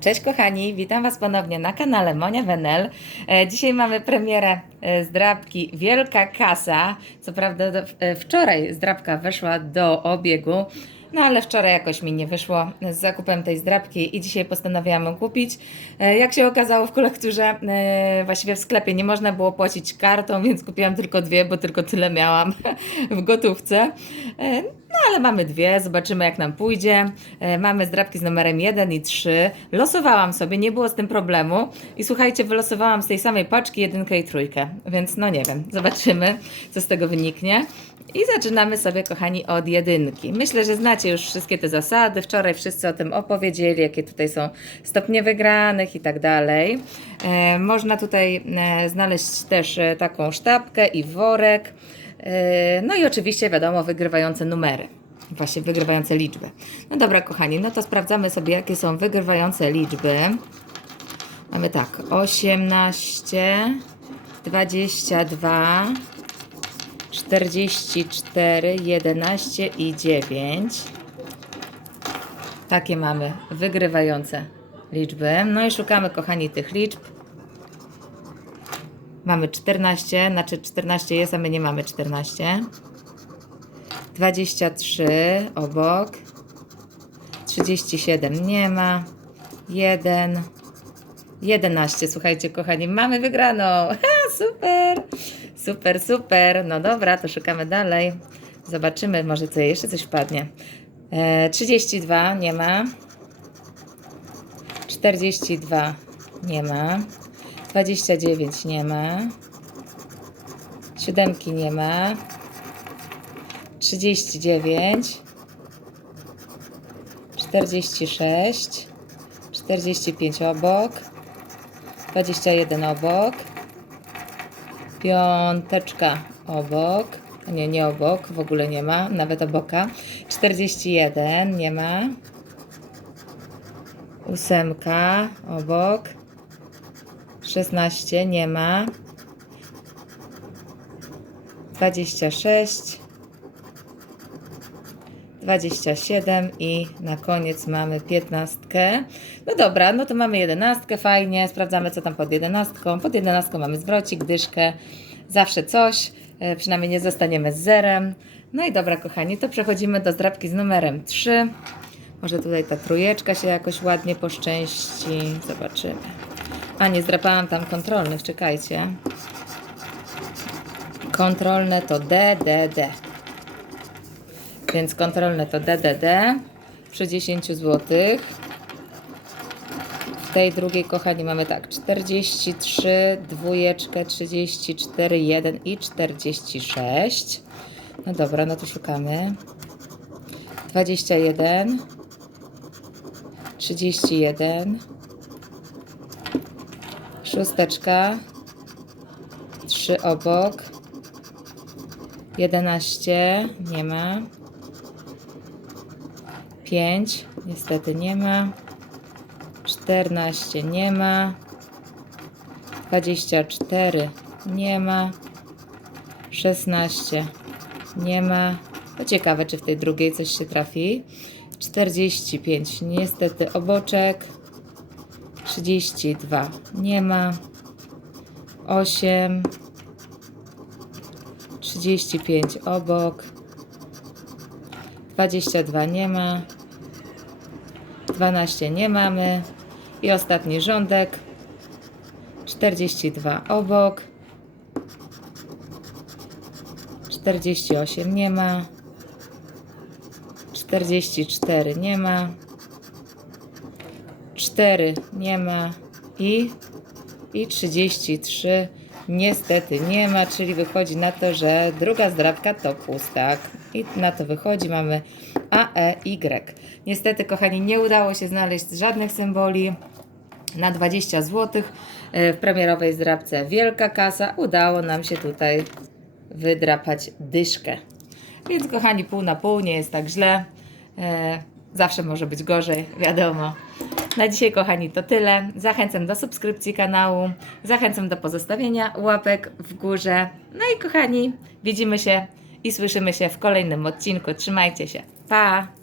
Cześć kochani, witam Was ponownie na kanale Monia Wenel. E, Dzisiaj mamy premierę e, zdrabki Wielka Kasa. Co prawda e, wczoraj zdrabka weszła do obiegu, no ale wczoraj jakoś mi nie wyszło z zakupem tej zdrabki i dzisiaj postanowiłam ją kupić. Jak się okazało w kolekturze, właściwie w sklepie nie można było płacić kartą, więc kupiłam tylko dwie, bo tylko tyle miałam w gotówce. No ale mamy dwie, zobaczymy jak nam pójdzie. E, Mamy zdrabki z numerem 1 i 3. Losowałam sobie, nie było z tym problemu. I słuchajcie, wylosowałam z tej samej paczki jedynkę i trójkę, więc no nie wiem, zobaczymy co z tego wyniknie. I zaczynamy sobie, kochani, od jedynki. Myślę, że znacie już wszystkie te zasady. Wczoraj wszyscy o tym opowiedzieli, jakie tutaj są stopnie wygranych i tak dalej. E, można tutaj e, znaleźć też taką sztabkę i worek. E, no i oczywiście, wiadomo, wygrywające numery. Właśnie wygrywające liczby. No dobra, kochani, no to sprawdzamy sobie, jakie są wygrywające liczby. Mamy tak, 18, 22, 44, 11 i 9. Takie mamy wygrywające liczby. No i szukamy, kochani, tych liczb. Mamy 14, znaczy 14 jest, a my nie mamy 14. 23 obok. 37 nie ma. 1. 11, słuchajcie, kochani, mamy wygraną. Ha, super! Super, super. No dobra, to szukamy dalej. Zobaczymy, może co jeszcze coś wpadnie. E, 32 nie ma. 42 nie ma. 29 nie ma. Siódemki nie ma. 39 46 45 obok. 21 obok. Piąteczka obok. Nie, nie obok, w ogóle nie ma, nawet oboka. 41 nie ma. Ósemka obok 16 nie ma 26 27 i na koniec mamy 15. No dobra, no to mamy 11, fajnie. Sprawdzamy, co tam pod 11. Pod 11 mamy zwrocik, dyszkę, zawsze coś. e, Przynajmniej nie zostaniemy z zerem. No i dobra, kochani, to przechodzimy do zdrabki z numerem 3. Może tutaj ta trójeczka się jakoś ładnie poszczęści. Zobaczymy. A, nie zdrapałam tam kontrolnych, czekajcie. Kontrolne to D, D, D. Więc kontrolne to DDD przy 10 zł. W tej drugiej, kochani, mamy tak 43, dwójeczkę, 34, 1 i 46. No dobra, no to szukamy. 21, 31, szósteczka, 3 obok, 11, nie ma. 5, niestety nie ma. 14 nie ma. 24 nie ma. 16 nie ma. To ciekawe, czy w tej drugiej coś się trafi. 45 niestety oboczek. 32 nie ma. 8 35 obok. 22 nie ma. 12 nie mamy. I ostatni rządek. 42 obok. 48 nie ma. 44 nie ma. 4 nie ma. I, i 33 niestety nie ma, czyli wychodzi na to, że druga zdrabka to pustak. I na to wychodzi, mamy A, E, Y. Niestety, kochani, nie udało się znaleźć żadnych symboli na 20 zł. W premierowej zdrabce Wielka Kasa udało nam się tutaj wydrapać dyszkę. Więc, kochani, pół na pół nie jest tak źle. E, Zawsze może być gorzej, wiadomo. Na dzisiaj, kochani, to tyle. Zachęcam do subskrypcji kanału, zachęcam do pozostawienia łapek w górze. No i, kochani, widzimy się i słyszymy się w kolejnym odcinku. Trzymajcie się. Pa!